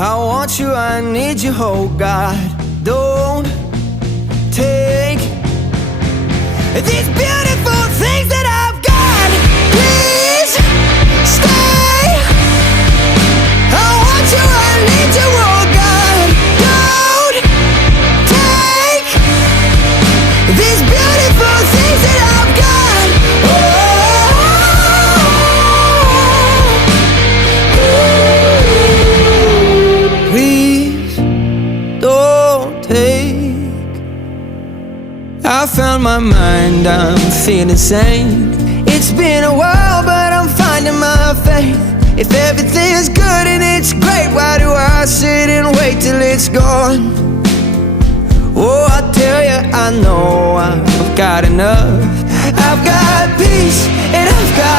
I want you, I need you, oh God. Don't take these beautiful things that I've got. Please stay. I want you, I need you, oh God. Don't take these beautiful things that I've got. Please don't take. I found my mind, I'm feeling sane. It's been a while, but I'm finding my faith. If everything's good and it's great, why do I sit and wait till it's gone? Oh, I tell you, I know I've got enough. I've got peace and I've got